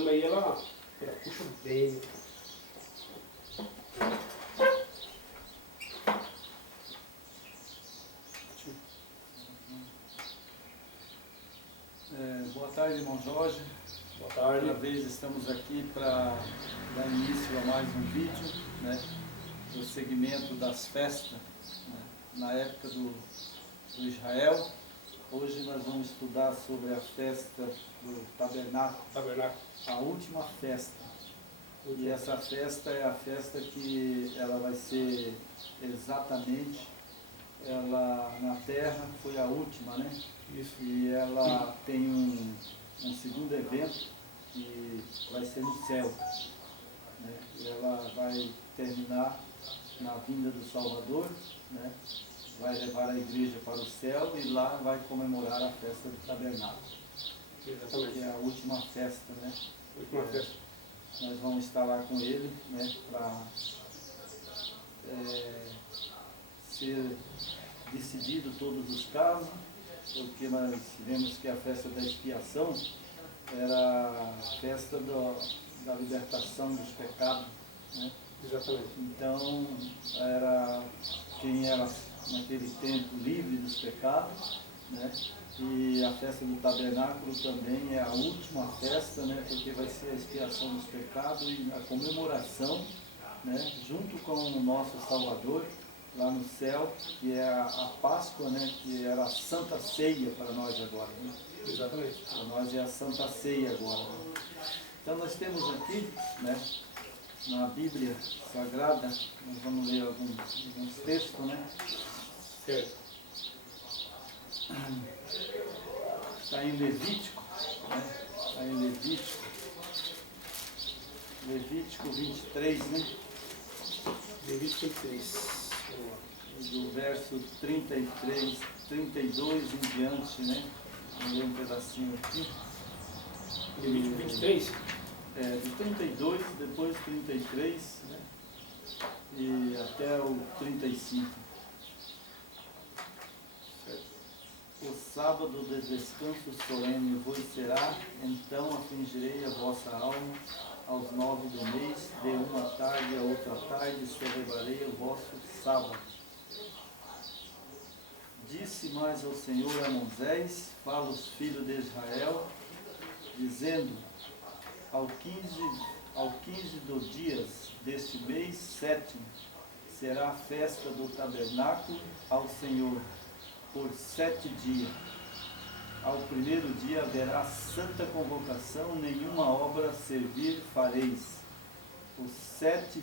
cama aí, ela puxa bem. Boa tarde, irmão Jorge. Boa tarde. Outra vez estamos aqui para dar início a mais um vídeo, né, do segmento das festas, né, na época do Israel. Hoje nós vamos estudar sobre a festa do tabernáculo, a última festa. E essa festa é a festa que ela vai ser exatamente, ela na terra foi a última, né? Isso. E ela tem um segundo evento que vai ser no céu, né? E ela vai terminar na vinda do Salvador, né? Vai levar a igreja para o céu e lá vai comemorar a festa do tabernáculo. Exatamente. Que é a última festa, né? Última festa. Nós vamos estar lá com ele, né? Para ser decidido todos os casos, porque nós vemos que a festa da expiação era a festa da libertação dos pecados, né? Exatamente. Então, era quem era naquele tempo livre dos pecados, né? E a festa do tabernáculo também é a última festa, né? Porque vai ser a expiação dos pecados e a comemoração, né? Junto com o nosso Salvador, lá no céu, que é a Páscoa, né? Que era a Santa Ceia para nós agora, né? Exatamente. Para nós é a Santa Ceia agora. Então nós temos aqui, né? Na Bíblia Sagrada, nós vamos ler alguns textos, né? Certo. Está em Levítico, né? Está em Levítico 23, né? Levítico 23. Do verso 33, 32 em diante, né? Vamos ler um pedacinho aqui. Levítico 23? De 32, depois 33, né? E até o 35. O sábado de descanso solene vos será, então afligirei a vossa alma aos 9 do mês, de uma tarde a outra tarde celebrarei o vosso sábado. Disse mais ao Senhor a Moisés, fala os filhos de Israel, dizendo, ao 15 dos dias deste mês sétimo, será a festa do tabernáculo ao Senhor, por 7 dias. Ao primeiro dia haverá santa convocação, nenhuma obra servir fareis. Os 7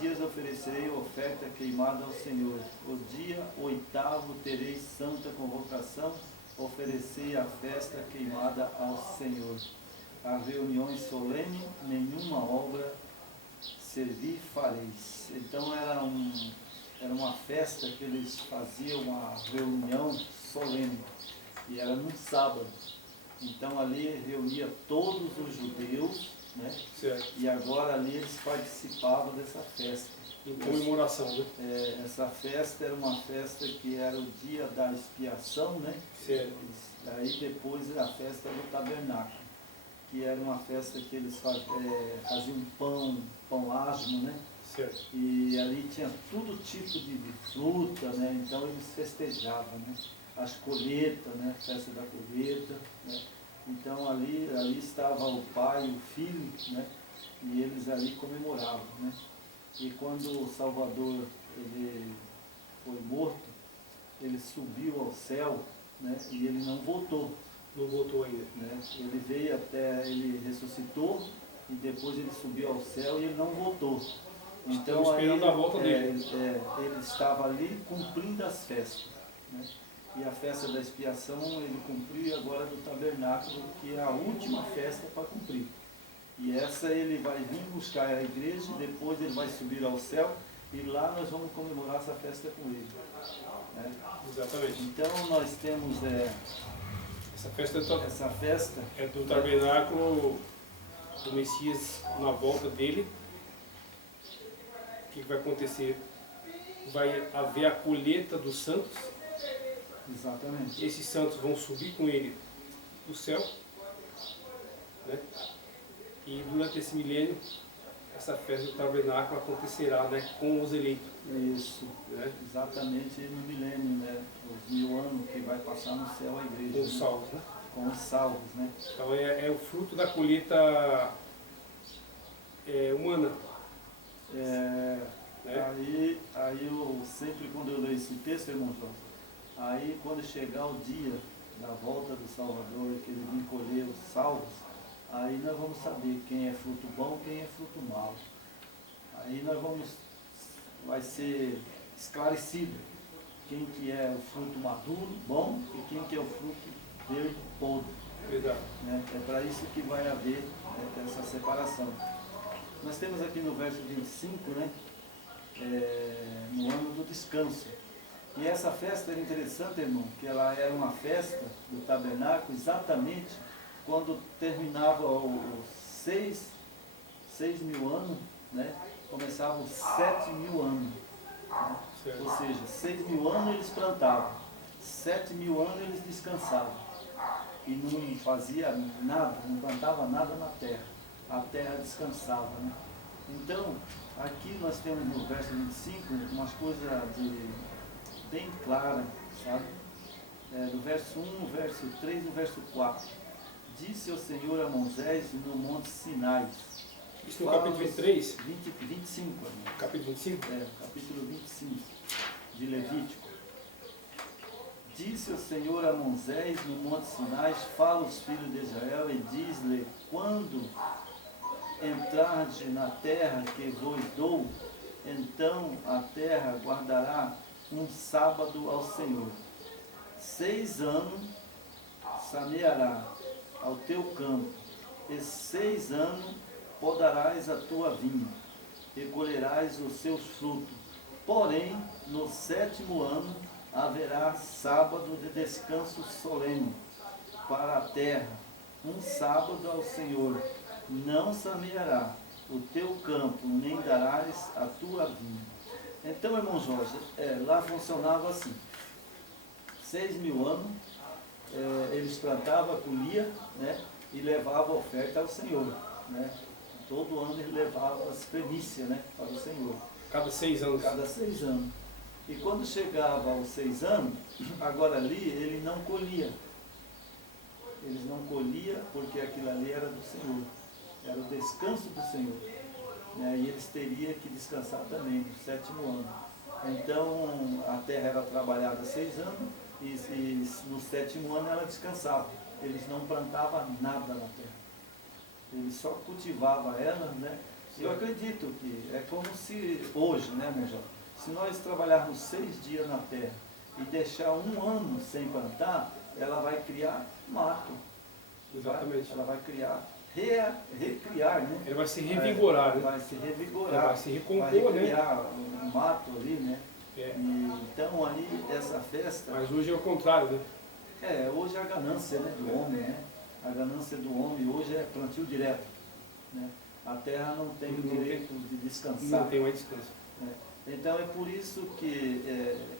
dias oferecerei oferta queimada ao Senhor. O dia 8º tereis santa convocação, oferecei a festa queimada ao Senhor. A reuniões solene, nenhuma obra servir fareis. Então era uma festa que eles faziam uma reunião solene, e era num sábado. Então ali reunia todos os judeus, né? Certo. E agora ali eles participavam dessa festa. Em comemoração, né? Essa festa era uma festa que era o dia da expiação, né? Certo. Aí depois a festa do tabernáculo, que era uma festa que eles faziam pão asmo, né? Certo. E ali tinha todo tipo de fruta, né? Então eles festejavam, né? As colheitas, né? Festa da colheita, né? Então ali estava o pai e o filho, né? E eles ali comemoravam, né? E quando o Salvador ele foi morto, ele subiu ao céu, né? E ele não voltou. Não voltou ainda. Né? Ele veio ele ressuscitou e depois ele subiu ao céu e ele não voltou. Então esperando a volta dele. Ele estava ali cumprindo as festas, né? E a festa da expiação ele cumpriu agora do tabernáculo, que é a última festa para cumprir. E essa ele vai vir buscar a igreja, depois ele vai subir ao céu e lá nós vamos comemorar essa festa com ele, né? Exatamente. Então nós temos Essa festa é do tabernáculo do Messias na volta dele. O que vai acontecer? Vai haver a colheita dos santos. Exatamente. Esses santos vão subir com ele para o céu, né? E durante esse milênio, essa festa do tabernáculo acontecerá, né, com os eleitos. Isso, Né? exatamente no milênio, né? Os 1000 anos que vai passar no céu a igreja. Com os né? salvos. Né? Com os salvos, né? Então é o fruto da colheita humana. É, Né? aí eu sempre quando eu leio esse texto, irmão João, aí quando chegar o dia da volta do Salvador, que ele vem colher os salvos, aí nós vamos saber quem é fruto bom, quem é fruto mau. Aí vai ser esclarecido quem que é o fruto maduro, bom, e quem que é o fruto verde, podre. Exato. Né? É para isso que vai haver essa separação. Nós temos aqui no verso 25, né? No ano do descanso. E essa festa era interessante, irmão, que ela era uma festa do tabernáculo exatamente quando terminava os 6.000 anos, né? Começavam os 7.000 anos. Né? Ou seja, 6.000 anos eles plantavam, 7.000 anos eles descansavam. E não fazia nada, não plantava nada na terra. A terra descansava. Né? Então, aqui nós temos no verso 25 umas coisas bem claras, sabe? Do verso 1, verso 3 e verso 4. Disse o Senhor a Moisés no monte Sinai. Isso no capítulo 23? 25. Amigo. Capítulo 25? Capítulo 25 de Levítico. Disse o Senhor a Moisés no monte Sinai, fala aos filhos de Israel e diz-lhe, quando entrardes na terra que vos dou, então a terra guardará um sábado ao Senhor. 6 anos saneará ao teu campo, e 6 anos podarás a tua vinha, e colherás os seus frutos. Porém, no 7º ano haverá sábado de descanso solene para a terra, um sábado ao Senhor. Não saneará o teu campo, nem darás a tua vinha. Então, irmão Jorge, lá funcionava assim. 6.000 anos, eles plantavam, colhiam, né, e levavam a oferta ao Senhor. Né? Todo ano eles levavam as primícias, né, para o Senhor. Cada 6 anos. Cada 6 anos. E quando chegava aos 6 anos, agora ali ele não colhia. Eles não colhiam porque aquilo ali era do Senhor. Era o descanso do Senhor. Né? E eles teriam que descansar também no 7º ano. Então a terra era trabalhada 6 anos e no 7º ano ela descansava. Eles não plantavam nada na terra. Eles só cultivavam ela, né? Eu acredito que é como se hoje, né, meu jovem? Se nós trabalharmos 6 dias na terra e deixar 1 ano sem plantar, ela vai criar mato. Exatamente. Ela vai criar, recriar, né? Ela vai se revigorar, né? Vai se revigorar. Ela vai se recompor, vai né? recriar um mato ali, né? É. Então ali, essa festa... Mas hoje é o contrário, né? Hoje é a ganância, né, do homem, né? A ganância do homem hoje é plantio direto. Né? A terra não tem o direito de descansar. Não tem mais descanso. Né? Então é por isso que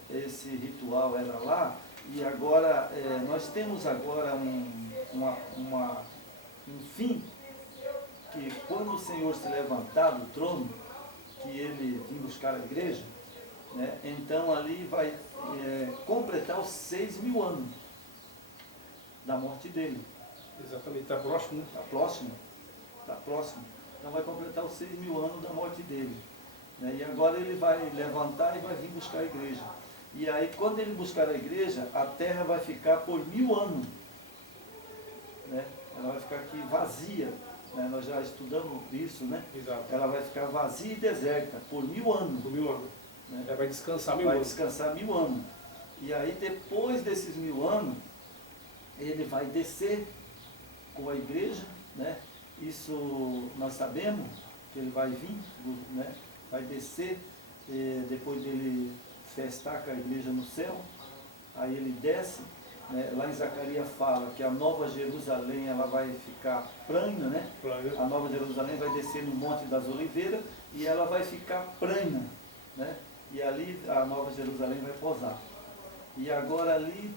esse ritual era lá, e agora nós temos agora um fim, que quando o Senhor se levantar do trono, que ele vir buscar a igreja, né? Então ali vai completar os 6.000 anos da morte dele. Exatamente, está próximo, né? Está próximo. Está próximo. Então vai completar os 6.000 anos da morte dele. Né? E agora ele vai levantar e vai vir buscar a igreja. E aí quando ele buscar a igreja, a terra vai ficar por 1000 anos. Né? Ela vai ficar aqui vazia. Né? Nós já estudamos isso, né? Exato. Ela vai ficar vazia e deserta por 1000 anos. Por 1000 anos. Né? Ela vai descansar 1000 vai anos. descansar 1000 anos. E aí depois desses 1000 anos, ele vai descer com a igreja, né? Isso nós sabemos que ele vai vir, né? Vai descer, depois dele festar com a igreja no céu, aí ele desce, né? Lá em Zacarias fala que a Nova Jerusalém ela vai ficar plana, né? A Nova Jerusalém vai descer no Monte das Oliveiras e ela vai ficar plana, né? E ali a Nova Jerusalém vai posar. E agora ali,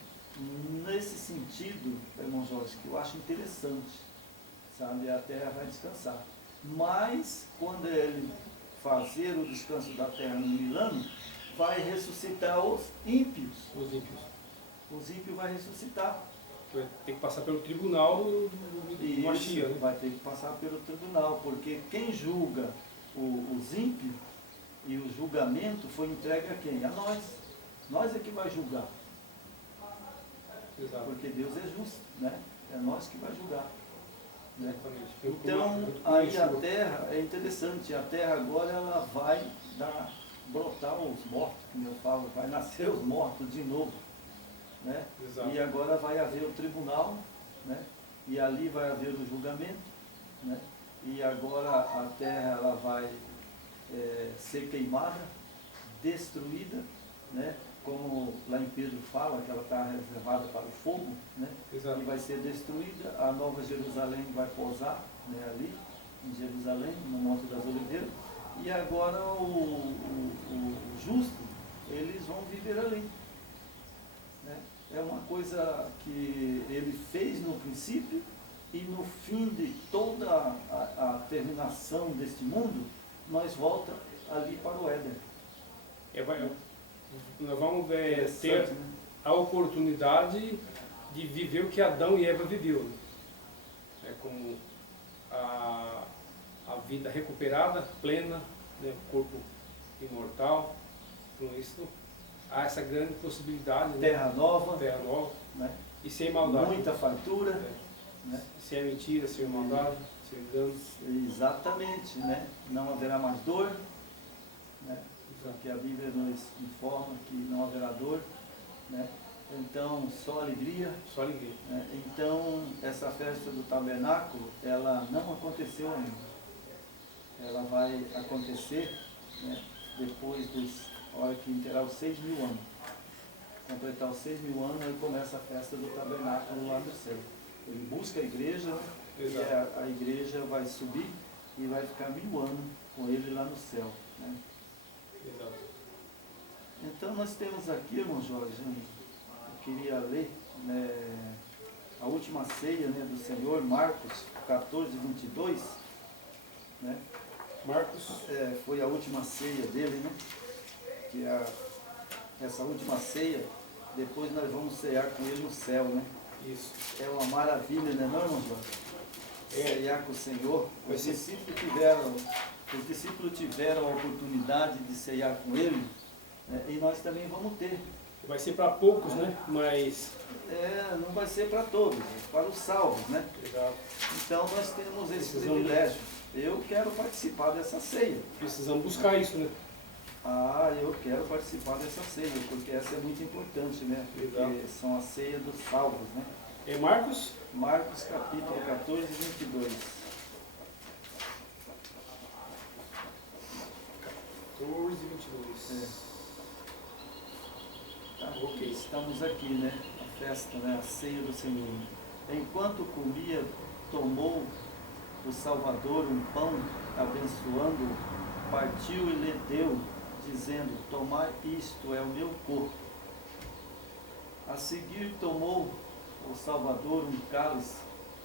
nesse sentido, irmão Jorge, que eu acho interessante, sabe? A terra vai descansar. Mas, quando ele fazer o descanso da terra no milênio, vai ressuscitar os ímpios. Os ímpios. Os ímpios vai ressuscitar. Vai ter que passar pelo tribunal do Mashiach, né? Vai ter que passar pelo tribunal, porque quem julga os ímpios e o julgamento foi entregue a quem? A nós. Nós é que vai julgar. Exato. Porque Deus é justo, né? É nós que vai julgar. Né? Exatamente. Então, aí a terra, é interessante, a terra agora ela vai brotar os mortos, como eu falo, vai nascer os mortos de novo. Né? Exato. E agora vai haver o tribunal, né? E ali vai haver o julgamento, né? E agora a terra ela vai ser queimada, destruída, né? Como lá em Pedro fala, que ela está reservada para o fogo, né? Exato. E vai ser destruída, a Nova Jerusalém vai pousar, né, ali em Jerusalém, no Monte das Oliveiras, e agora o justo, eles vão viver ali. Né? É uma coisa que ele fez no princípio, e no fim de toda a terminação deste mundo, nós voltamos ali para o Éden. Nós vamos ter Né? a oportunidade de viver o que Adão e Eva viveu. Né? É como a vida recuperada, plena, né? Corpo imortal. Então isso há essa grande possibilidade. Terra nova. Terra nova. Né? E sem maldade. Muita fartura. Né? Sem mentira, sem maldade, sem engano. Exatamente, né? Não haverá mais dor, né? Exato. Que a Bíblia nos informa que não haverá dor, né? Então, só alegria. Só alegria. Né? Então, essa festa do tabernáculo, ela não aconteceu ainda. Ela vai acontecer, né, depois a hora que terá os 6.000 anos. Completar os 6.000 anos, aí começa a festa do tabernáculo lá no céu. Ele busca a igreja, né? E a igreja vai subir e vai ficar 1000 anos com ele lá no céu. Né? Exato. Então nós temos aqui, irmão Jorge, eu queria ler, né, a última ceia, né, do Senhor, Marcos 14, 22. Né? Marcos. Foi a última ceia dele, né? Que essa última ceia, depois nós vamos cear com ele no céu, né? Isso. É uma maravilha, né, não, irmão Jorge? Cear com o Senhor. Os discípulos tiveram a oportunidade de ceiar com ele, né, e nós também vamos ter. Vai ser para poucos, né? Mas... não vai ser para todos, para os salvos, né? Exato. Então nós temos esse privilégio. Eu quero participar dessa ceia. Precisamos buscar isso, né? Eu quero participar dessa ceia, porque essa é muito importante, né? Porque Exato. são as ceias dos salvos, né? É Marcos? Marcos capítulo 14, 22. 14, 22. Tá, ok. Estamos aqui, né? A festa, né? A ceia do Senhor. Enquanto comia, tomou o Salvador um pão, abençoando-o, partiu e lhe deu, dizendo: tomai, isto é o meu corpo. A seguir tomou o Salvador um cálice,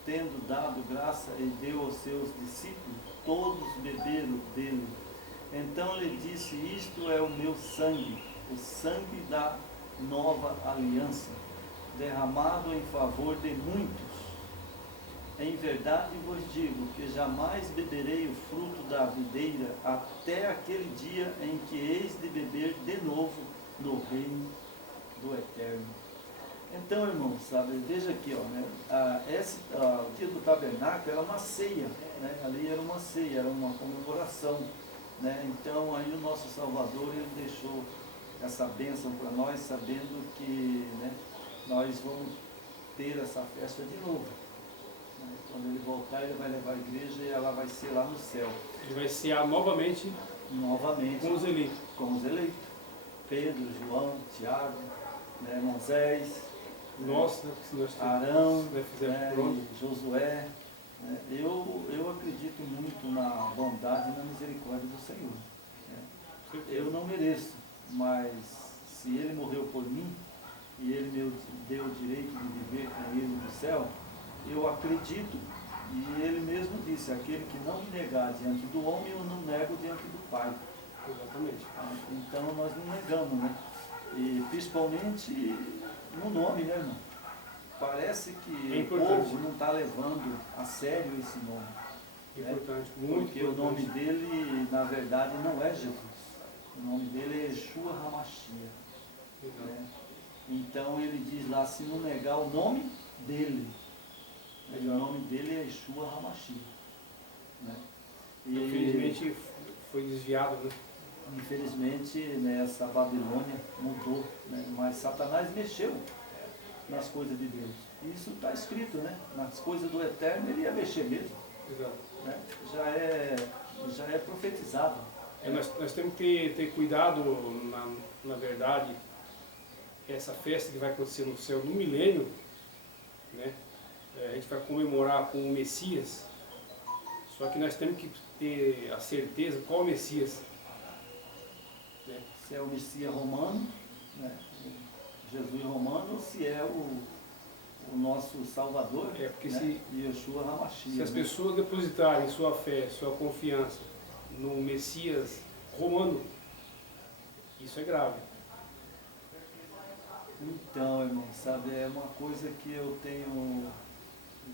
tendo dado graça, e deu aos seus discípulos, todos beberam dele. Então lhe disse: isto é o meu sangue, o sangue da nova aliança, derramado em favor de muitos. Em verdade vos digo que jamais beberei o fruto da videira até aquele dia em que heis de beber de novo no reino do Eterno. Então, irmãos, sabe, veja aqui, ó, né, o dia do tabernáculo era uma ceia, né, ali era uma ceia, era uma comemoração, né, então aí o nosso Salvador, ele deixou essa bênção para nós, sabendo que, né, nós vamos ter essa festa de novo. Quando ele voltar, ele vai levar a igreja e ela vai ser lá no céu. Ele vai cear novamente com os eleitos. Com os eleitos. Pedro, João, Tiago, né, Moisés, nós Arão, né, Josué. Né, eu acredito muito na bondade e na misericórdia do Senhor. Né. Eu não mereço, mas se ele morreu por mim e ele me deu o direito de viver com ele no céu, eu acredito, E ele mesmo disse, aquele que não me negar diante do homem, eu não nego diante do Pai. Exatamente. Então nós não negamos, né? E principalmente no nome, né, irmão? Parece que É o importante. povo não está levando a sério esse nome. Né? Importante, muito Porque importante. o nome dele, na verdade, não é Jesus. O nome dele é Yeshua HaMashiach. Exato. Né? Então ele diz lá, se não negar o nome dele, o nome dele é Yeshua HaMashiach. Né? E, infelizmente foi desviado, né? infelizmente, né, essa Babilônia mudou, né? Mas Satanás mexeu nas coisas de Deus. E isso está escrito, né? Nas coisas do Eterno ele ia mexer mesmo. Exato. Né? Já é profetizado. Nós temos que ter cuidado, na verdade, essa festa que vai acontecer no céu no milênio, né? A gente vai comemorar com o Messias, só que nós temos que ter a certeza qual é o Messias. Né? Se é o Messias romano, né? Jesus romano, ou se é o nosso Salvador, Porque né? Yeshua HaMashiach. se as né? pessoas depositarem sua fé, sua confiança no Messias romano, isso é grave. Então, irmão, sabe, é uma coisa que eu tenho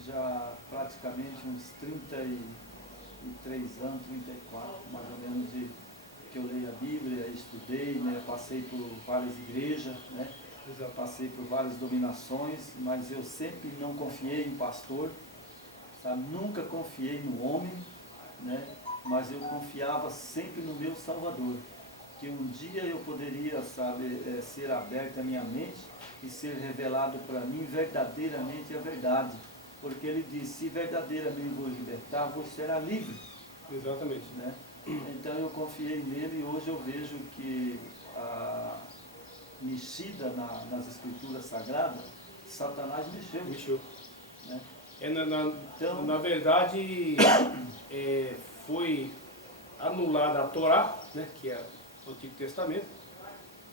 já praticamente uns 33 anos, 34, mais ou menos, de que eu leio a Bíblia, estudei, né, passei por várias igrejas, né, passei por várias dominações, mas eu sempre não confiei em pastor, sabe, nunca confiei no homem, né, mas eu confiava sempre no meu Salvador. Que um dia eu poderia, sabe, ser aberta a minha mente e ser revelado para mim verdadeiramente a verdade. Porque ele diz, se verdadeiramente vos libertar, você será livre. Exatamente. Né? Então eu confiei nele e hoje eu vejo que mexida nas escrituras sagradas, Satanás mexeu. Né? Então, na verdade, foi anulada a Torá, né, que é o Antigo Testamento,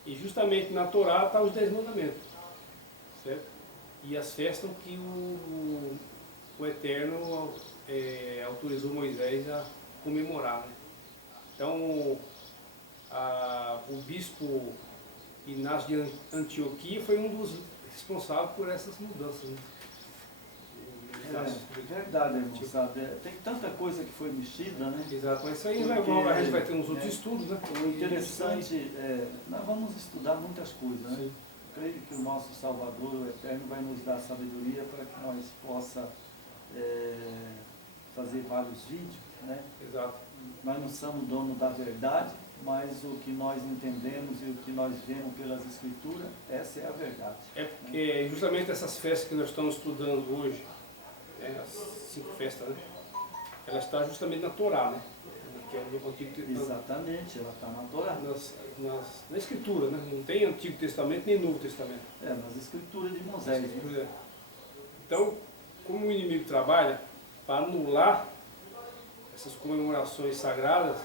e justamente na Torá estão os 10 mandamentos, certo? E as festas que o Eterno autorizou Moisés a comemorar. Né? Então, o bispo Inácio de Antioquia foi um dos responsáveis por essas mudanças. Né? É verdade, irmão, sabe? Tem tanta coisa que foi mexida, né? Exato, mas isso aí Porque, a gente vai ter uns outros estudos, né? O interessante nós vamos estudar muitas coisas, né? Sim. Eu creio que o nosso Salvador, o Eterno, vai nos dar sabedoria para que nós possa fazer vários vídeos, né? Exato. Nós não somos dono da verdade, mas o que nós entendemos e o que nós vemos pelas Escrituras, essa é a verdade. Porque justamente essas festas que nós estamos estudando hoje, as 5 festas, né? Ela está justamente na Torá, né? Que é o Antigo Testamento. Exatamente, ela está na Torá. Na Escritura, né? Não tem Antigo Testamento nem Novo Testamento. Nas Escrituras de Moisés. Né? Então, como o inimigo trabalha para anular essas comemorações sagradas,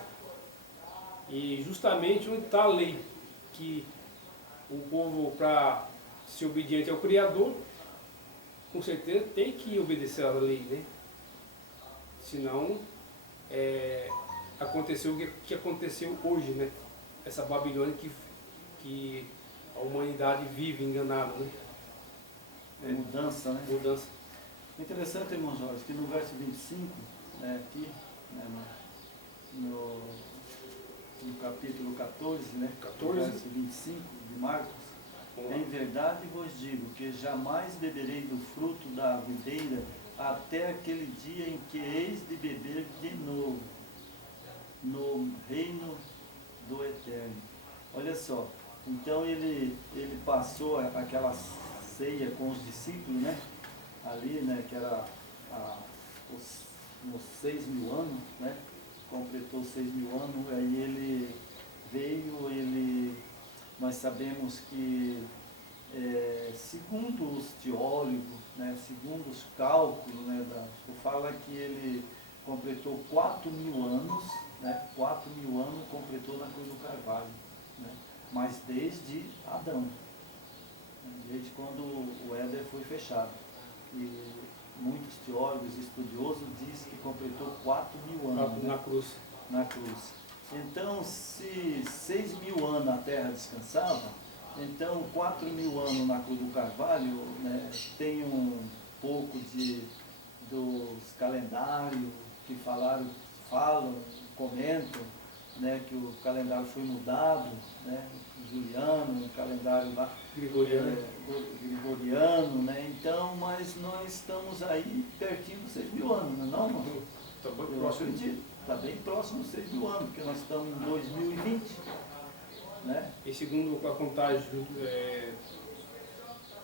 e justamente onde está a lei, que o povo, para ser obediente ao Criador, com certeza tem que obedecer à lei, né? Senão, aconteceu o que aconteceu hoje, né? Essa Babilônia que a humanidade vive enganada, né? Mudança, né? Mudança. Interessante, irmão Jorge, que no verso 25, aqui, né, no capítulo 14, né? 14. Verso 25 de Marcos, em verdade vos digo que jamais beberei do fruto da videira até aquele dia em que eis de beber de novo no reino do Eterno. Olha só, então ele passou aquela ceia com os discípulos, né? Ali, né? Que era nos 6.000 anos, né? Completou 6.000 anos, aí ele veio, nós sabemos que segundo os teólogos, né, segundo os cálculos, né, fala que ele completou 4.000 anos, né, 4.000 anos completou na cruz do Carvalho, né, mas desde Adão, desde quando o Éden foi fechado. E muitos teólogos estudiosos dizem que completou 4.000 anos, né? Na cruz. Na cruz. Então, se 6.000 anos a terra descansava, então 4.000 anos na cruz do Carvalho, né, tem um pouco dos calendários que falam, comentam, né, que o calendário foi mudado, né, Juliano, o calendário lá, Gregoriano, né, então, mas nós estamos aí pertinho dos 6.000 anos, não é não? Tá bem Eu próximo. acredito, está bem próximo dos 6.000 anos, porque nós estamos em 2020, né? E segundo a contagem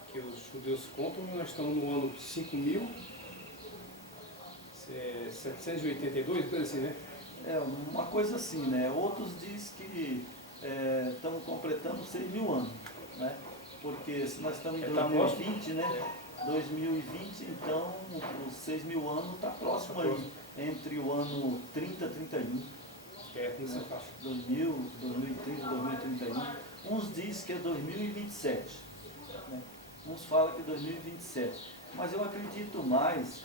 que os judeus contam, nós estamos no ano 5.782, coisa assim, né? É uma coisa assim, né? Outros dizem que estamos completando 6.000 anos, né? Porque se nós estamos em 2020, né? 2020, então os 6.000 anos está próximo aí, entre o ano 30 e 31. Nessa faixa. 2000, 2030, 2031. Uns dizem que é 2027, né? Uns falam que é 2027. Mas eu acredito mais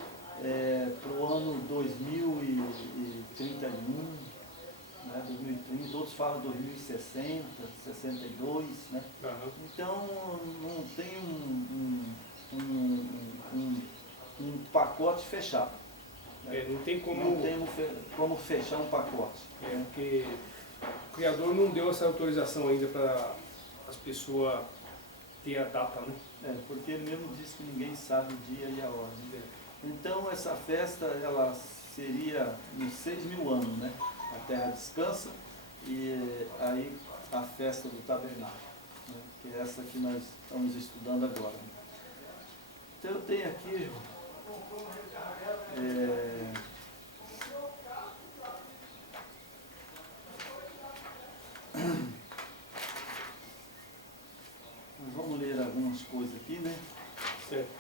para o ano 2031, né? 2030, outros falam 2060, 62, né? Uhum. Então não tem um pacote fechado. Não tem como... Não temos como fechar um pacote. Porque o Criador não deu essa autorização ainda para as pessoas ter a data, né? Porque ele mesmo disse que ninguém sabe o dia e a hora. Né? Então essa festa, ela seria nos 6.000 anos, né? A terra descansa e aí a festa do tabernáculo, né? Que é essa que nós estamos estudando agora. Então eu tenho aqui nós vamos ler algumas coisas aqui, né? Certo.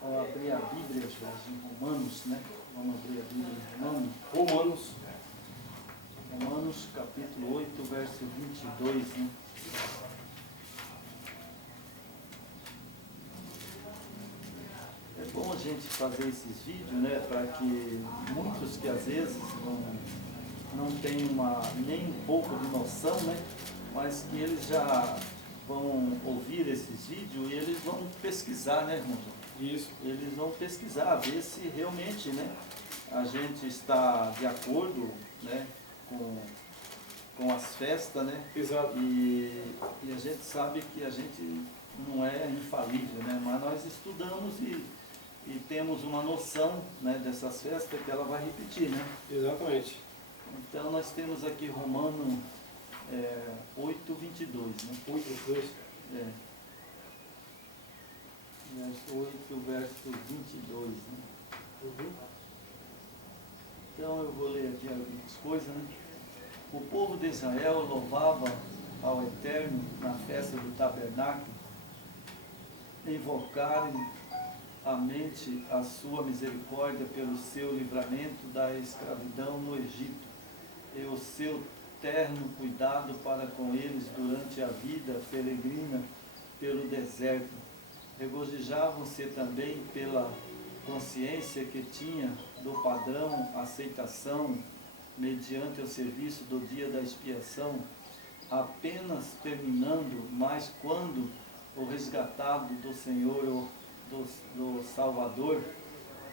Vou abrir a Bíblia, Jorge, em Romanos, né? Vamos abrir a Bíblia em Romanos capítulo 8, verso 22, né? É bom a gente fazer esses vídeos, né? Para que muitos que às vezes não têm nem um pouco de noção, né? Mas que eles já vão ouvir esses vídeos e eles vão pesquisar, né, irmão? Isso. Eles vão pesquisar, ver se realmente, né, a gente está de acordo, né, com as festas, né? Exato. E a gente sabe que a gente não é infalível, né? Mas nós estudamos e temos uma noção, né, dessas festas que ela vai repetir, né? Exatamente. Então nós temos aqui Romano 8:22, né? 8:22. Verso 8, verso 22, né? Uhum. Então eu vou ler aqui algumas coisas, né? O povo de Israel louvava ao Eterno na festa do tabernáculo, invocarem a mente a sua misericórdia pelo seu livramento da escravidão no Egito e o seu terno cuidado para com eles durante a vida peregrina pelo deserto. Regozijavam-se também pela consciência que tinha do padrão aceitação mediante o serviço do dia da expiação, apenas terminando, mas quando o resgatado do Senhor, do Salvador,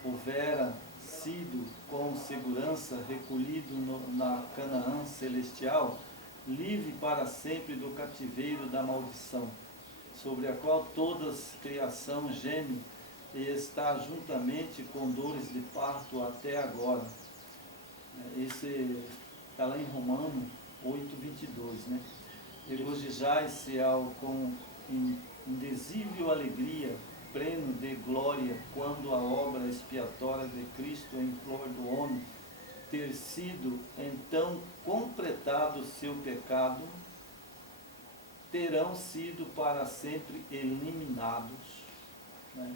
houvera sido com segurança recolhido na Canaã celestial, livre para sempre do cativeiro da maldição, sobre a qual toda criação geme e está juntamente com dores de parto até agora. Esse está lá em Romanos 8:22, né? Regozijai-se com indizível alegria, pleno de glória, quando a obra expiatória de Cristo em flor do homem ter sido então completado o seu pecado, terão sido para sempre eliminados, né?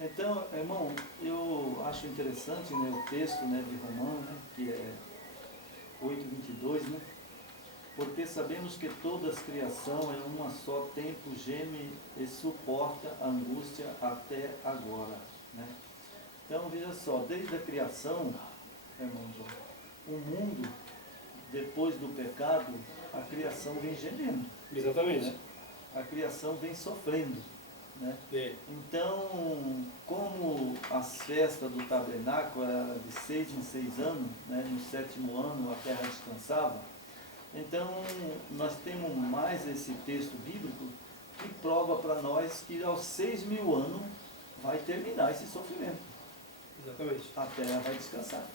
Então, irmão, eu acho interessante, né, o texto, né, de Romanos, né, que é 8:22, né? porque sabemos que toda a criação em um só tempo geme e suporta a angústia até agora. Né? Então, veja só, desde a criação, irmãos, o mundo, depois do pecado, a criação vem gemendo. Exatamente. Né? A criação vem sofrendo. Né? É. Então, como as festas do tabernáculo eram de 6 em 6 anos, né? No 7º ano a terra descansava, então nós temos mais esse texto bíblico que prova para nós que aos 6.000 anos vai terminar esse sofrimento. Exatamente. A terra vai descansar.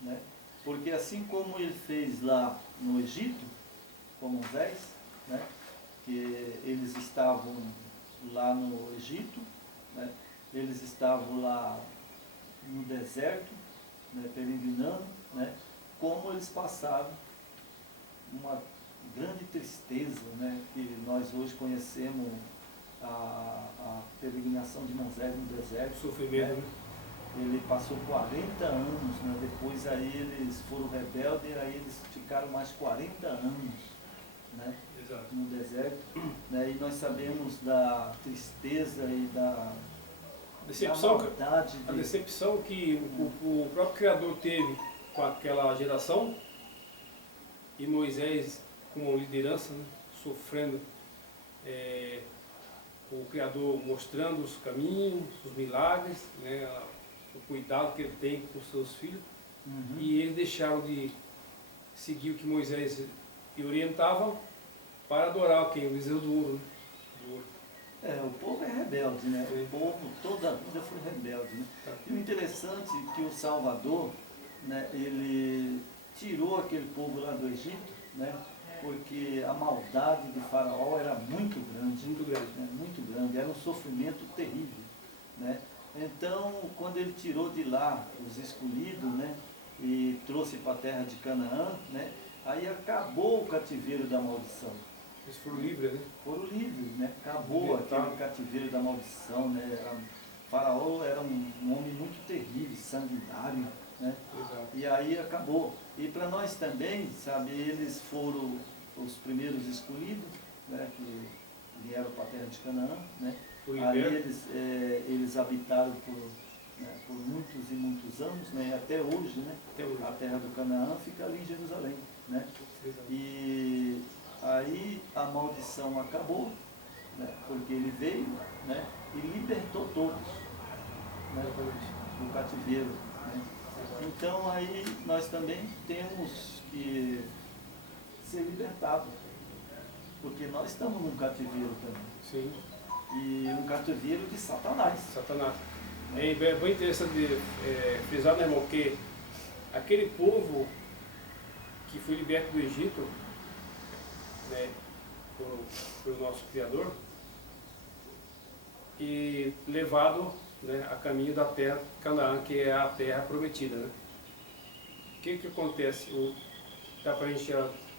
Né? Porque assim como ele fez lá no Egito, com Moisés, né? Que eles estavam lá no Egito, né? Eles estavam lá no deserto, né? Peregrinando, né? Como eles passaram uma grande tristeza, né? Que nós hoje conhecemos a peregrinação de Moisés no deserto. Sofrimento. Né? Ele passou 40 anos, né? Depois aí eles foram rebeldes, aí eles ficaram mais 40 anos, né? Exato. No deserto, né? E nós sabemos da tristeza e da Decepção, maldade a decepção que o próprio Criador teve com aquela geração, e Moisés como liderança, né, sofrendo, o Criador mostrando os caminhos, os milagres, né, o cuidado que ele tem com os seus filhos, e eles deixaram de seguir o que Moisés orientava para adorar quem? O bezerro do ouro. Né? Do ouro. O povo é rebelde, né? O povo toda a vida foi rebelde, né? E o interessante é que o Salvador, né, ele tirou aquele povo lá do Egito, né? Porque a maldade de Faraó era muito grande. Muito grande. Né? Muito grande, era um sofrimento terrível. Né? Então, quando ele tirou de lá os escolhidos, né, e trouxe para a terra de Canaã, né, aí acabou o cativeiro da maldição. Eles foram livres, né? Foram livres, né? Acabou aquele cativeiro da maldição, né? Faraó era um homem muito terrível, sanguinário, né? Exato. E aí acabou. E para nós também, sabe, eles foram os primeiros escolhidos, né? Que vieram para a terra de Canaã, né? Ali eles habitaram por muitos e muitos anos, né? Até hoje, né? Até hoje. A terra do Canaã fica ali em Jerusalém, né? Exato. E aí a maldição acabou, né? Porque ele veio, né? E libertou todos, né? Do cativeiro. Né? Então aí nós também temos que ser libertados, porque nós estamos num cativeiro também. Sim. E um cativeiro de Satanás. Satanás. É bem interessante frisar, né, irmão, que aquele povo que foi liberto do Egito, né, pelo nosso Criador, e levado, né, a caminho da terra Canaã, que é a terra prometida. Né? O que acontece? Dá para a gente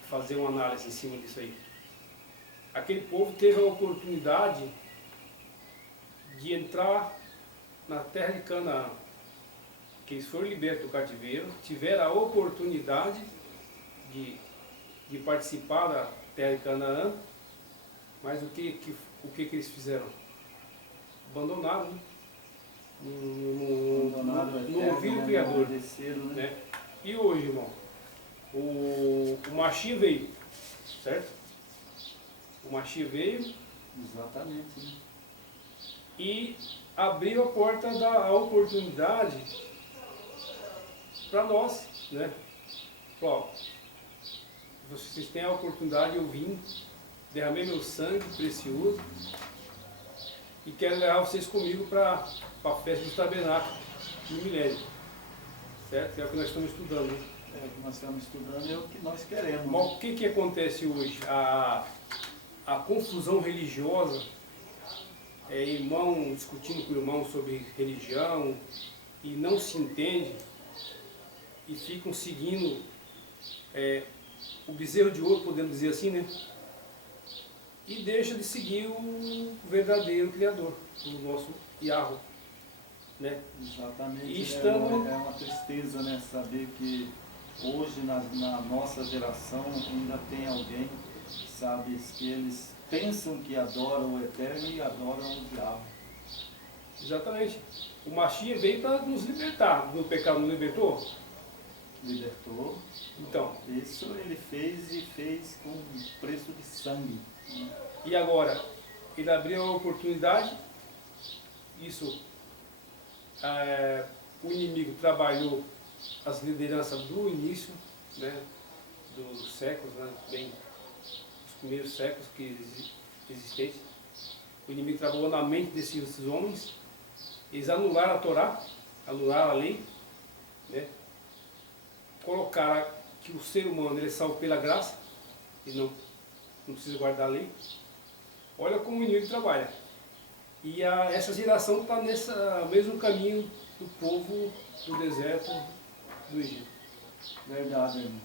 fazer uma análise em cima disso aí. Aquele povo teve a oportunidade de entrar na terra de Canaã, que eles foram libertos do cativeiro, tiveram a oportunidade de participar da terra de Canaã, mas o que eles fizeram? Abandonaram, né? Não ouviram o Criador. Né? E hoje, irmão, o Mashiach veio, certo? O Mashiach veio. Exatamente. Né? E abriu a porta da oportunidade para nós, né? Ó, vocês têm a oportunidade, eu vim, derramei meu sangue precioso e quero levar vocês comigo para a festa do tabernáculo no milênio, certo? É o que nós estamos estudando. Né? É o que nós estamos estudando e é o que nós queremos. Mas o que acontece hoje? A confusão religiosa, irmão discutindo com o irmão sobre religião e não se entende e ficam seguindo o bezerro de ouro, podemos dizer assim, né? E deixa de seguir o verdadeiro Criador, o nosso Yahweh, né? Exatamente. E estamos... É uma tristeza, né? Saber que hoje na nossa geração ainda tem alguém, sabe, que eles pensam que adoram o Eterno e adoram o diabo. Exatamente. O Mashiach veio para nos libertar. O pecado não libertou? Libertou. Então. Isso ele fez e fez com preço de sangue. E agora? Ele abriu a oportunidade. Isso, o inimigo trabalhou as lideranças do início, né, dos séculos, né, bem, os primeiros séculos que existentes. O inimigo trabalhou na mente desses homens. Eles anularam a Torá, anularam a lei, né? Colocaram que o ser humano ele é salvo pela graça e não precisa guardar a lei. Olha como o inimigo trabalha. E essa geração está nesse mesmo caminho do povo do deserto do Egito. Verdade, irmão.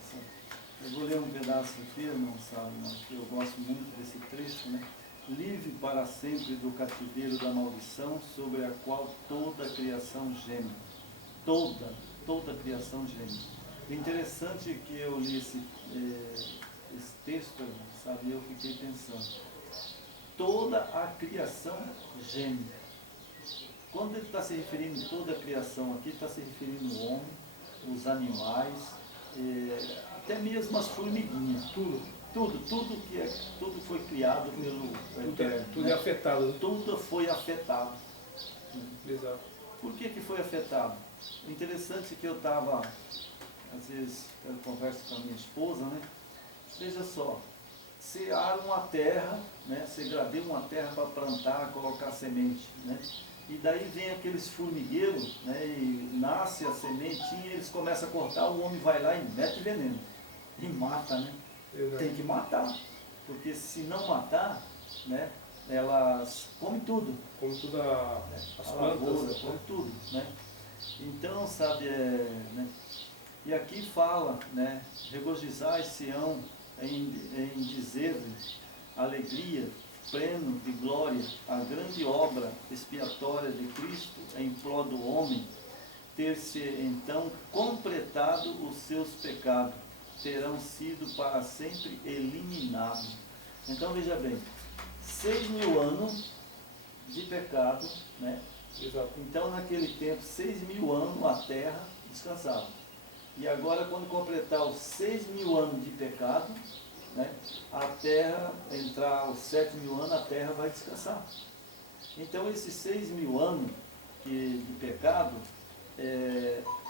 Eu vou ler um pedaço aqui, irmão, sabe, que eu gosto muito desse trecho, né? Livre para sempre do cativeiro da maldição sobre a qual toda a criação geme. Toda a criação geme. É interessante que eu li esse texto, sabe, eu fiquei pensando. Toda a criação geme. Quando ele está se referindo a toda a criação aqui, está se referindo ao homem, os animais, até mesmo as formiguinhas, tudo foi criado pelo Eterno. Tudo é afetado. Né? Tudo foi afetado. Exato. Por que foi afetado? O interessante é que eu estava, às vezes, eu converso com a minha esposa, né? Veja só, você ara uma terra, né? Você gradeia uma terra para plantar, colocar semente, né? E daí vem aqueles formigueiros, né? E nasce a sementinha, eles começam a cortar, o homem vai lá e mete veneno. E mata, né? Exato. Tem que matar, porque se não matar, né? Elas comem tudo. Come tudo as plantas. Lavoura, come tudo, né? Então, sabe, né? E aqui fala, né? Regozijai Sião em dizer-lhes alegria, pleno de glória, a grande obra expiatória de Cristo em prol do homem, ter-se então completado os seus pecados, terão sido para sempre eliminados. Então veja bem, 6.000 anos de pecado, né? Exato. Então naquele tempo, 6.000 anos a terra descansava. E agora quando completar os 6.000 anos de pecado, né, a terra, entrar os 7.000 anos, a terra vai descansar. Então esses 6.000 anos de pecado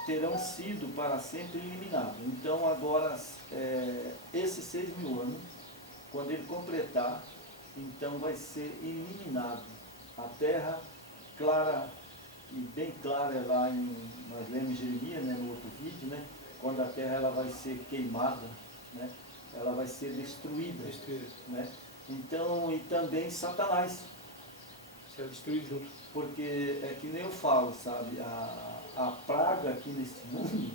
terão sido para sempre eliminados. Então agora esses 6.000 anos, quando ele completar, então vai ser eliminado. A terra clara e bem clara lá nós lemos em Jeremias, né, no outro vídeo, né, quando a terra ela vai ser queimada, né, ela vai ser destruída. Né? Então, e também Satanás. Será destruído junto. Porque é que nem eu falo, sabe, a praga aqui nesse mundo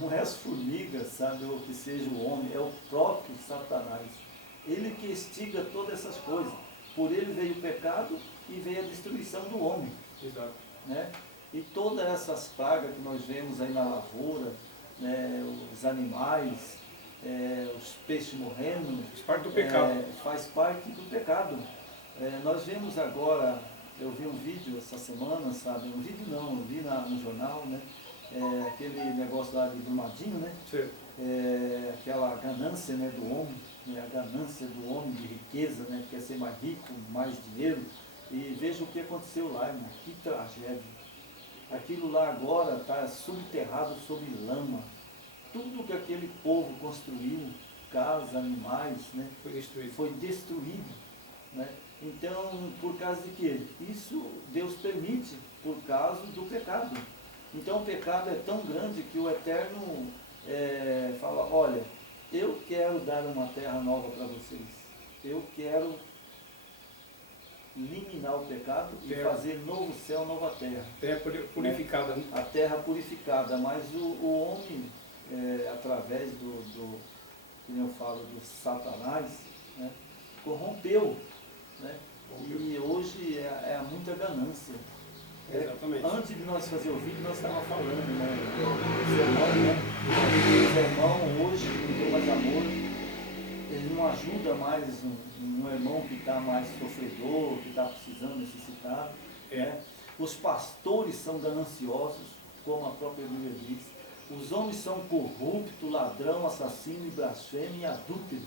não é as formigas, sabe, ou que seja o homem, é o próprio Satanás. Ele que instiga todas essas coisas. Por ele veio o pecado e veio a destruição do homem. Exato. Né? E todas essas pragas que nós vemos aí na lavoura, né, os animais, os peixes morrendo, faz parte do pecado. Faz parte do pecado. Nós vemos agora, eu vi um vídeo essa semana, sabe, um vídeo não, eu vi no jornal, né, aquele negócio lá de Brumadinho, né, aquela ganância, né, do homem, né, a ganância do homem de riqueza, né, quer ser mais rico, mais dinheiro, e veja o que aconteceu lá, irmão, que tragédia. Aquilo lá agora está subterrado sob lama. Tudo que aquele povo construiu, casas, animais, né, foi destruído. Né? Então, por causa de quê? Isso Deus permite, por causa do pecado. Então o pecado é tão grande que o Eterno fala, olha, eu quero dar uma terra nova para vocês. Eu quero eliminar o pecado e fazer novo céu, nova terra. Terra purificada. Né? A terra purificada, mas o homem, através que eu falo, do Satanás, né, corrompeu. Né? E hoje é muita ganância. Antes de nós fazer o vídeo, nós estávamos falando, né? O sermão ele não ajuda mais um irmão que está mais sofredor, que está precisando, necessitado. Né? Os pastores são gananciosos, como a própria Bíblia diz. Os homens são corruptos, ladrão, assassino, blasfemo e adúltero.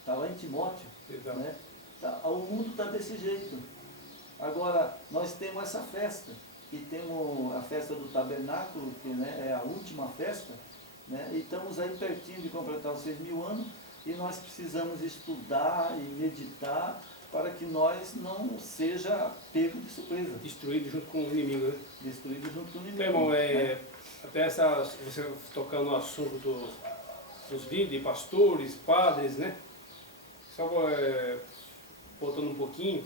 Está lá em Timóteo. Né? O mundo está desse jeito. Agora, nós temos essa festa. E temos a festa do tabernáculo, que, né, é a última festa. Né? E estamos aí pertinho de completar os 6.000 anos. E nós precisamos estudar e meditar para que nós não seja pego de surpresa. Destruído junto com o inimigo, né? Destruído junto com o inimigo. Bem, irmão, até você tocando no assunto dos líderes, pastores, padres, né? Só voltando um pouquinho,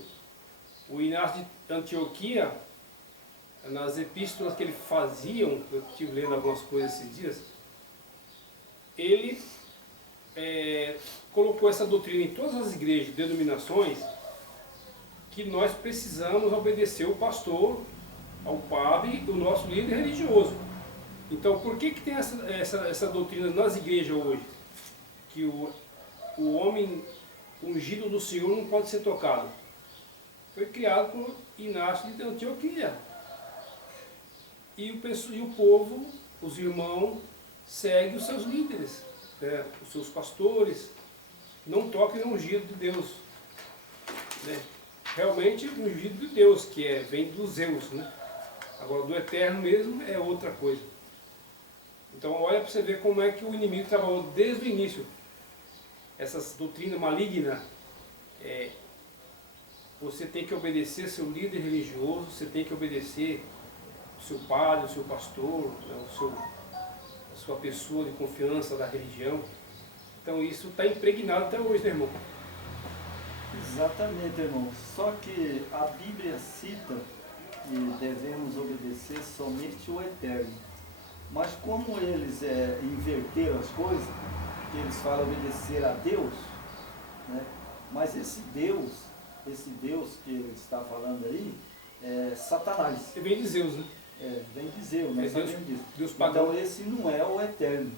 o Inácio de Antioquia, nas epístolas que ele fazia, eu estive lendo algumas coisas esses dias, ele colocou essa doutrina em todas as igrejas, denominações, que nós precisamos obedecer o pastor, ao padre e o nosso líder religioso. Então, por que tem essa doutrina nas igrejas hoje? Que o homem ungido do Senhor não pode ser tocado. Foi criado por Inácio de Antioquia. E o povo, os irmãos, seguem os seus líderes, né? Os seus pastores. Não toquem no ungido de Deus. Né? Realmente, o ungido de Deus, que vem dos Zeus, né? Agora, do eterno mesmo é outra coisa. Então, olha para você ver como é que o inimigo trabalhou desde o início. Essas doutrinas malignas, você tem que obedecer seu líder religioso, você tem que obedecer o seu padre, o seu pastor, né, a sua pessoa de confiança da religião. Então, isso está impregnado até hoje, né, irmão? Exatamente, irmão. Só que a Bíblia cita que devemos obedecer somente o Eterno. Mas como eles inverteram as coisas, que eles falam obedecer a Deus, né? Mas esse Deus que ele está falando aí, é Satanás. Ele vem de Zeus, né? Vem de Zeus, nós sabemos disso. Deus pagão. Então esse não é o Eterno.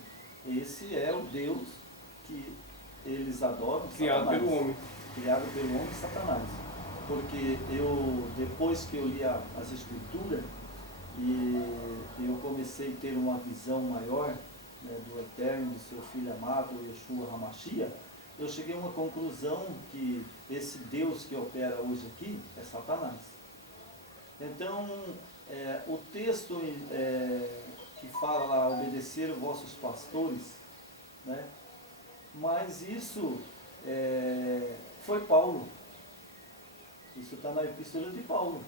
Esse é o Deus que eles adoram, Criado Satanás. pelo homem. Criado pelo homem, Satanás. Porque depois que eu li as Escrituras, e eu comecei a ter uma visão maior, né, do Eterno, do seu Filho amado, Yeshua HaMashiach, eu cheguei a uma conclusão que esse Deus que opera hoje aqui é Satanás. Então, o texto que fala lá, obedecer os vossos pastores, né, mas isso foi Paulo. Isso está na epístola de Paulo.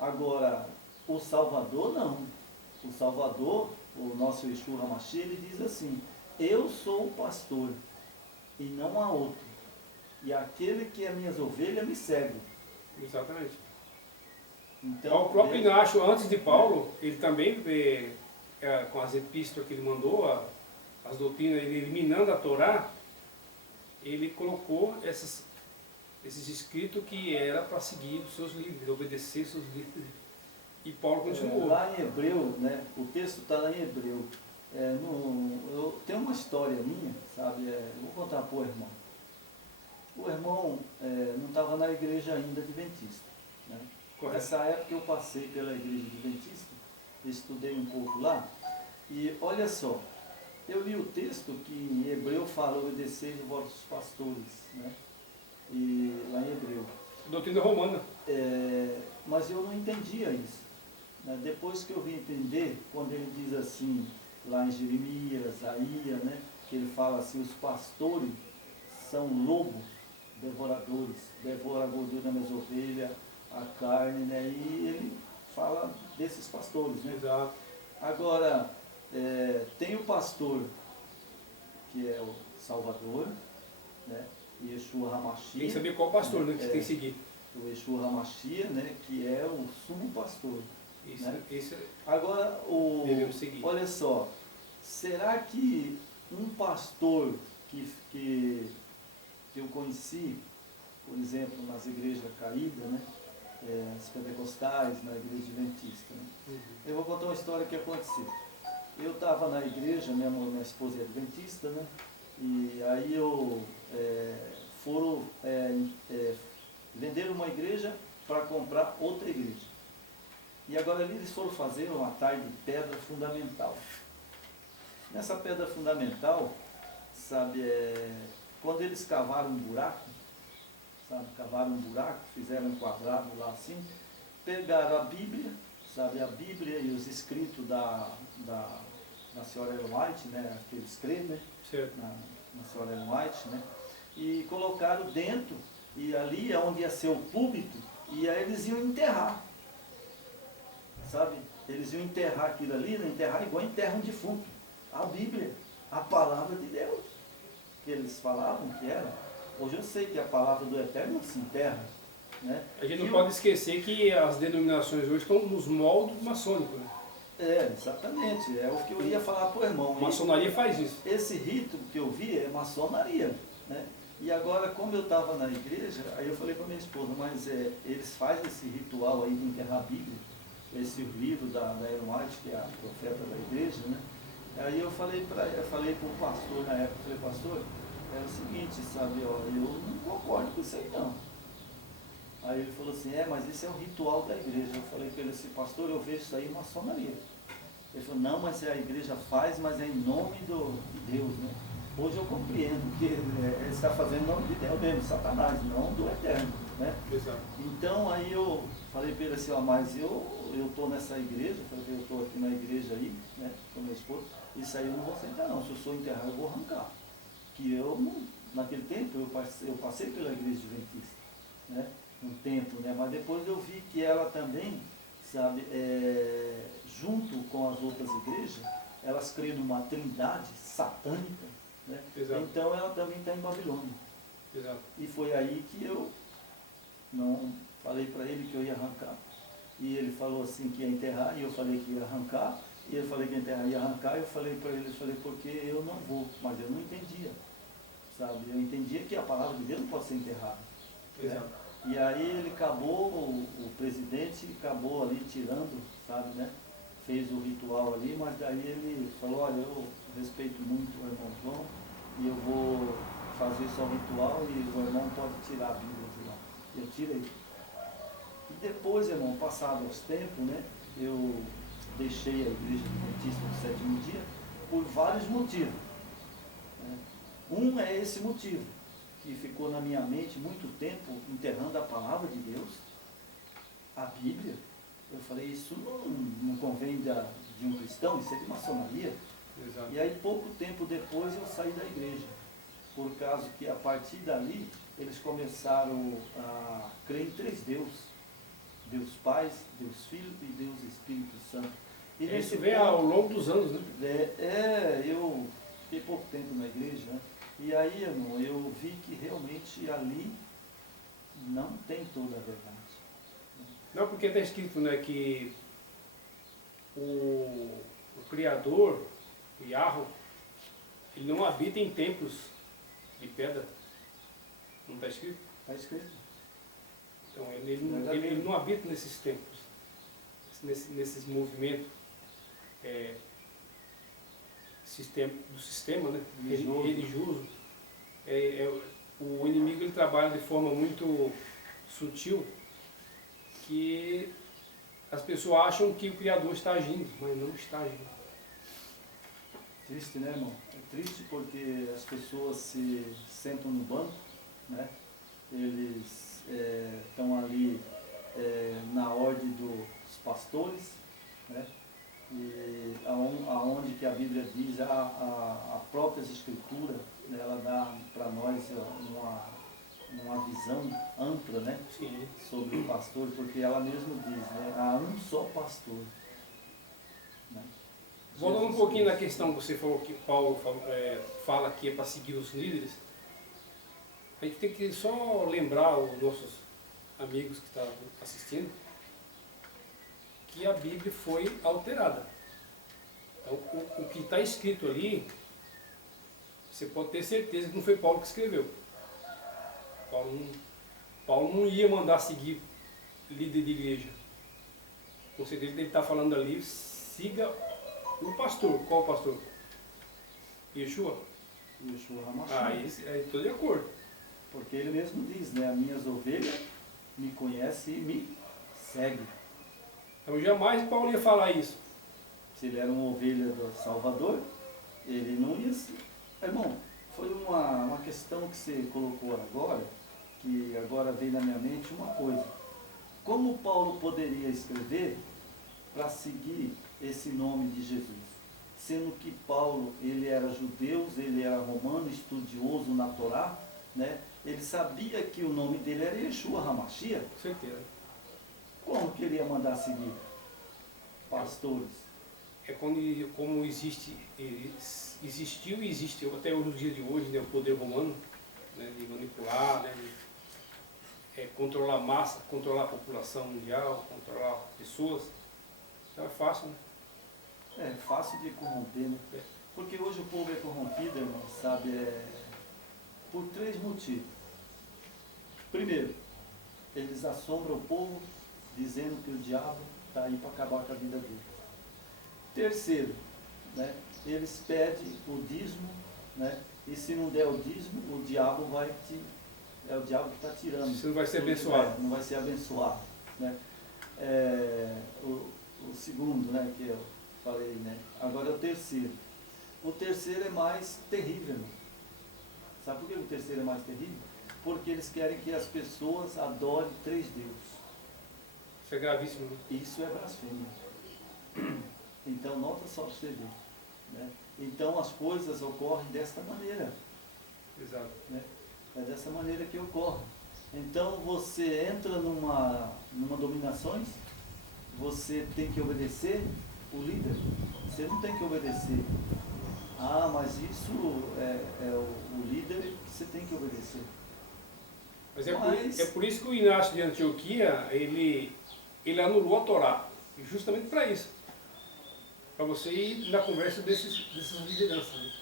Agora, o Salvador não. O Salvador, o nosso Yeshua HaMashiach, ele diz assim: eu sou o pastor e não há outro. E aquele que é minhas ovelhas me segue. Exatamente. Então, o próprio Inácio, antes de Paulo, ele também, com as epístolas que ele mandou, as doutrinas, ele eliminando a Torá, ele colocou esses escritos que era para seguir os seus líderes, obedecer os seus líderes. E Paulo continuou. Lá em Hebreu, né, o texto está lá em Hebreu. Eu tenho uma história minha, sabe? Vou contar para o irmão. O irmão não estava na igreja ainda adventista. Né? Nessa época eu passei pela igreja adventista, estudei um pouco lá, e olha só, eu li o texto que em Hebreu fala: obedeceis os vossos pastores, né? E lá em Hebreu. Doutrina romana. Mas eu não entendia isso. Né? Depois que eu vim entender, quando ele diz assim, lá em Jeremias, Isaías, né? Que ele fala assim: os pastores são lobos devoradores, devora a gordura das minhas ovelhas, a carne, né? E ele fala desses pastores, né? Exato. Agora, tem o pastor, que é o Salvador, né? Yeshua HaMashiach. Tem que saber qual pastor, né, que você tem que seguir. O Yeshua HaMashiach, né? Que é o sumo pastor. Isso, né? isso Agora, devemos seguir. olha só, será que um pastor que eu conheci, por exemplo, nas igrejas caídas, né? As pentecostais, na igreja adventista, né? Uhum. Eu vou contar uma história que aconteceu. Eu estava na igreja, minha esposa é adventista, né? E aí venderam uma igreja para comprar outra igreja. E agora ali eles foram fazer uma tal de pedra fundamental. Nessa pedra fundamental, sabe, quando eles cavaram um buraco, sabe, cavaram um buraco, fizeram um quadrado lá assim, pegaram a Bíblia, sabe, a Bíblia e os escritos da senhora Ellen White, né, aqueles creem, né, na senhora Ellen White, né, e colocaram dentro, e ali é onde ia ser o púlpito, e aí eles iam enterrar, sabe, eles iam enterrar aquilo ali, né, enterrar igual enterram um defunto, a Bíblia, a palavra de Deus, que eles falavam que era. Hoje eu sei que a palavra do Eterno se enterra, né? A gente não pode esquecer que as denominações hoje estão nos moldes maçônicos, né? Exatamente, é o que eu ia falar para o irmão. A maçonaria faz isso. Esse rito que eu vi é maçonaria, né? E agora, como eu estava na igreja, aí eu falei para minha esposa, mas eles fazem esse ritual aí de enterrar a Bíblia, esse livro da Ellen White, que é a profeta da igreja, né? Aí eu falei para o pastor na época, falei, pastor, é o seguinte, sabe, ó, eu não concordo com isso aí não. Aí ele falou assim, mas isso é o ritual da igreja. Eu falei para ele assim, pastor, eu vejo isso aí em maçonaria. Ele falou, não, mas a igreja faz, mas é em nome de Deus, né? Hoje eu compreendo que ele está fazendo em nome de Deus mesmo, Satanás, não do Eterno, né? Exato. Então aí eu falei para ele assim, mas eu estou nessa igreja, eu estou aqui na igreja aí, né, com minha esposa, isso aí eu não vou aceitar não, se eu sou enterrado eu vou arrancar. Que eu, naquele tempo, eu passei pela igreja adventista, né, um tempo, né, mas depois eu vi que ela também, sabe, junto com as outras igrejas, elas creem numa trindade satânica, né, então ela também está em Babilônia. Exato. E foi aí que eu não falei para ele que eu ia arrancar, e ele falou assim que ia enterrar, e eu falei que ia arrancar, e ele falou que ia enterrar e ia arrancar, e eu falei para ele, porque eu não vou, mas eu não entendia, sabe, eu entendia que a palavra de Deus não pode ser enterrada, né? E aí ele acabou, o presidente acabou ali tirando, sabe, né, fez o ritual ali, mas daí ele falou, olha, eu respeito muito o irmão João, e eu vou fazer só o ritual, e o irmão pode tirar a Bíblia de lá. Eu tirei. E depois, irmão, passado os tempos, né, eu deixei a igreja adventista do sétimo dia por vários motivos, né? Um é esse motivo, que ficou na minha mente muito tempo, enterrando a palavra de Deus, a Bíblia. Eu falei, isso não convém de um cristão, isso é de maçonaria. Exato. E aí, pouco tempo depois, eu saí da igreja, por causa que a partir dali, eles começaram a crer em três deuses. Deus Pai, Deus Filho e Deus Espírito Santo. E isso vem ao longo dos anos, né? Eu fiquei pouco tempo na igreja, né? E aí, irmão, eu vi que realmente ali não tem toda a verdade. Não, porque está escrito, né, que o Criador, o Yahweh, ele não habita em templos de pedra. Não está escrito? Está escrito. Então ele não habita nesses templos, nesses movimentos do sistema, né, religioso. O inimigo ele trabalha de forma muito sutil, que as pessoas acham que o Criador está agindo, mas não está agindo. Triste, né, irmão? É triste porque as pessoas se sentam no banco, né? Eles estão ali na ordem dos pastores, né? E aonde que a Bíblia diz, a própria Escritura, né, ela dá para nós uma visão ampla, né? Sim. Sobre o pastor, porque ela mesma diz, né, há um só pastor. Né? Voltando um pouquinho na questão que você falou que Paulo fala que é para seguir os líderes, a gente tem que só lembrar os nossos amigos que estão assistindo que a Bíblia foi alterada. Então, o que está escrito ali, você pode ter certeza que não foi Paulo que escreveu. Paulo não ia mandar seguir líder de igreja. Com certeza ele está falando ali, siga o pastor. Qual pastor? Yeshua. Yeshua HaMashiach. Aí estou de acordo. Porque ele mesmo diz, né? As minhas ovelhas me conhecem e me seguem. Então jamais Paulo ia falar isso. Se ele era uma ovelha do Salvador, ele não ia ser. Irmão, foi uma questão que você colocou agora, que agora veio na minha mente uma coisa. Como Paulo poderia escrever para seguir esse nome de Jesus? Sendo que Paulo, ele era judeu, ele era romano, estudioso na Torá, né? Ele sabia que o nome dele era Yeshua HaMashiach. Com certeza. Como que ele ia mandar seguir pastores? É como existiu e existe até hoje, no dia de hoje, né, o poder romano, né, de manipular, né, de controlar a massa, controlar a população mundial, controlar pessoas. Então é fácil, né? É fácil de corromper, né? Porque hoje o povo é corrompido, irmão, sabe, por 3 motivos. Primeiro, eles assombram o povo dizendo que o diabo está aí para acabar com a vida dele. Terceiro, né, eles pedem o dízimo, né, e se não der o dízimo, o diabo vai te... É o diabo que está tirando. Você não vai ser abençoado. Não vai ser abençoado. Né? O segundo, né, que eu falei, né? Agora é o terceiro. O terceiro é mais terrível. Sabe por que o terceiro é mais terrível? Porque eles querem que as pessoas adorem 3 deuses. Isso é gravíssimo, né? Isso é blasfêmia. Então, nota só para você ver. Né? Então, as coisas ocorrem desta maneira. Exato. Né? É dessa maneira que ocorre. Então, você entra numa dominações, você tem que obedecer o líder. Você não tem que obedecer. Ah, mas isso é o líder que você tem que obedecer. Mas é por isso que o Inácio de Antioquia, ele anulou a Torá. Justamente para isso. Para você ir na conversa dessas lideranças. Né?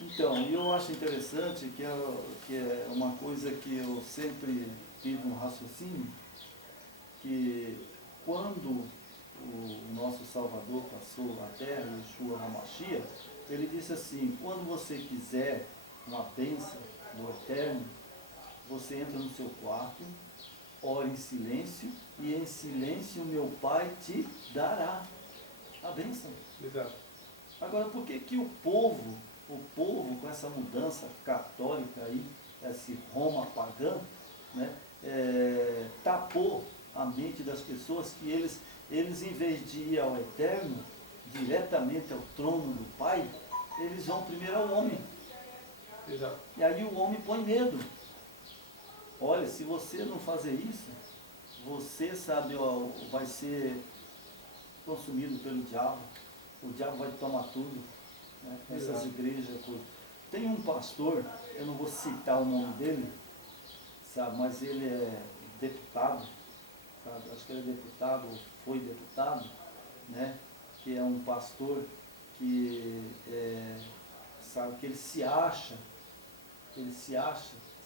Então, eu acho interessante que é uma coisa que eu sempre tive um raciocínio, que quando o nosso Salvador passou a terra, Yeshua HaMashiach, ele disse assim, quando você quiser uma bênção do Eterno, você entra no seu quarto, ora em silêncio, e em silêncio meu Pai te dará a bênção. Exato. Agora, por que o povo com essa mudança católica aí, esse Roma pagã, né, tapou a mente das pessoas que eles em vez de ir ao Eterno, diretamente ao trono do Pai, eles vão primeiro ao homem. Exato. E aí o homem põe medo. Olha, se você não fazer isso, você, sabe, ó, vai ser consumido pelo diabo. O diabo vai tomar tudo. Né? Essas igrejas. Tem um pastor, eu não vou citar o nome dele, sabe, mas ele é deputado, sabe, acho que ele é deputado, ou foi deputado, né? Que é um pastor que sabe, que ele se acha,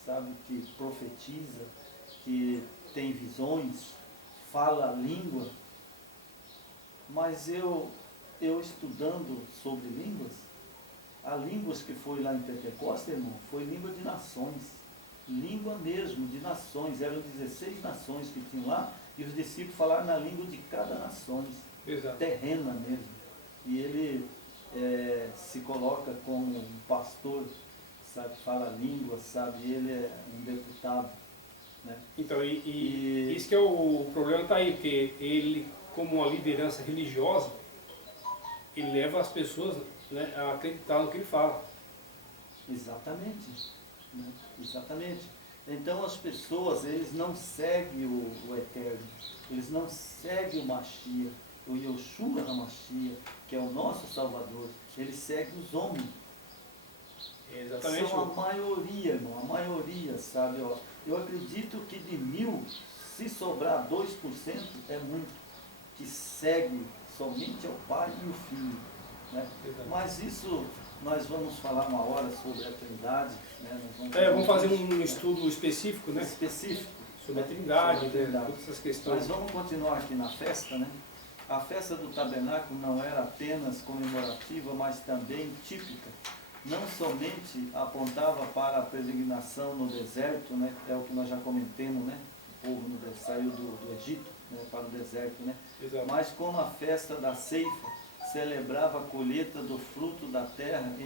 sabe, que profetiza, que tem visões, fala a língua, mas eu estudando sobre línguas, a línguas que foi lá em Pentecostes, irmão, foi língua de nações, língua mesmo de nações, eram 16 nações que tinham lá, e os discípulos falaram na língua de cada nação, terrena mesmo, e ele se coloca como um pastor, sabe, fala língua, sabe, ele é um deputado, né? Então, isso que é o problema, está aí, porque ele, como uma liderança religiosa, ele leva as pessoas, né, a acreditar no que ele fala. Exatamente, né? Exatamente. Então as pessoas, eles não seguem o Eterno, eles não seguem o Mashiach, o Yeshua HaMashiach, que é o nosso Salvador, eles seguem os homens. Exatamente. São a maioria, irmão, a maioria, sabe? Ó, eu acredito que de 1000, se sobrar 2%, é muito, que segue somente ao Pai e o Filho. Né? Mas isso, nós vamos falar uma hora sobre a Trindade. Né? Vamos fazer um estudo específico, né? Específico. Sobre a Trindade, sobre a Trindade. Todas essas questões. Mas vamos continuar aqui na festa, né? A festa do tabernáculo não era apenas comemorativa, mas também típica não somente apontava para a peregrinação no deserto, né? É o que nós já comentamos, né? O povo saiu do Egito, né? Para o deserto, né? Exato. Mas como a festa da ceifa celebrava a colheita do fruto da terra e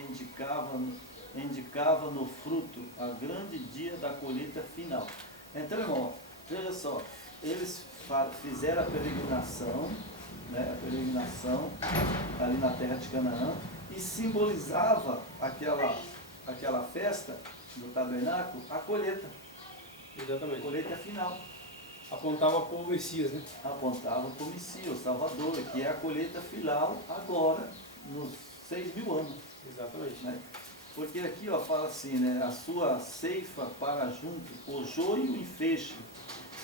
indicava no fruto a grande dia da colheita final. Então, irmão, veja só, eles fizeram a peregrinação, né? A peregrinação ali na terra de Canaã, e simbolizava aquela festa do tabernáculo, a colheita. Exatamente. A colheita final. Apontava para o Messias, né? Apontava para o Messias, o Salvador, que é a colheita final agora, nos 6.000 anos. Exatamente. Né? Porque aqui ó, fala assim, né? A sua ceifa para junto, o joio e feixe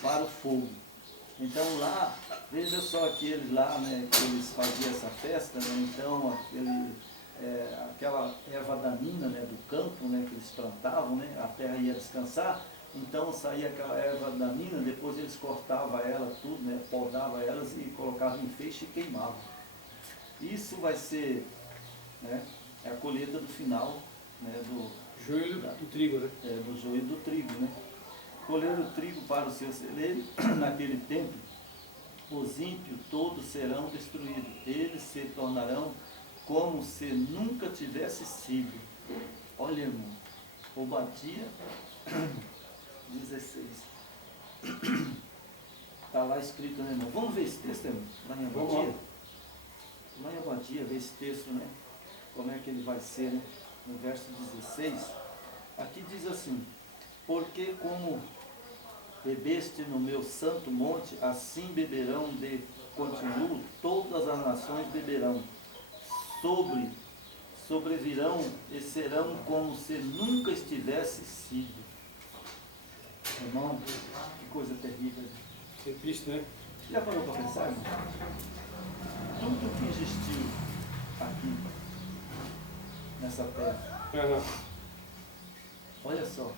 para o fogo. Então lá, veja só aqueles lá, né, que eles faziam essa festa, né? Então aquela erva daninha, né, do campo, né, que eles plantavam, né, a terra ia descansar, então saía aquela erva daninha, depois eles cortavam ela tudo, né, podavam elas e colocavam em feixe e queimavam. Isso vai ser, né, é a colheita do final, né, do Joio do trigo, né? do joio do trigo, né? Colher o trigo para o seu celeiro, naquele tempo, os ímpios todos serão destruídos. Eles se tornarão como se nunca tivesse sido. Olha, irmão, Obadia 16. Está lá escrito, né, irmão? Vamos ver esse texto, irmão? Lá em Obadia. Lá em Obadia, ver esse texto, né? Como é que ele vai ser, né? No verso 16. Aqui diz assim: porque como bebeste no meu santo monte, assim beberão de continuo, todas as nações beberão. Sobrevirão e serão como se nunca estivesse sido. Irmão, que coisa terrível. Isso é triste, né? Já parou para pensar, irmão? Tudo que existiu aqui, nessa terra, olha só,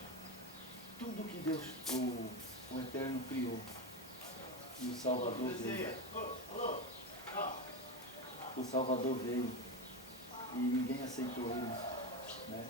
tudo que Deus, o Eterno criou, e o Salvador veio. O Salvador veio e ninguém aceitou ele, né?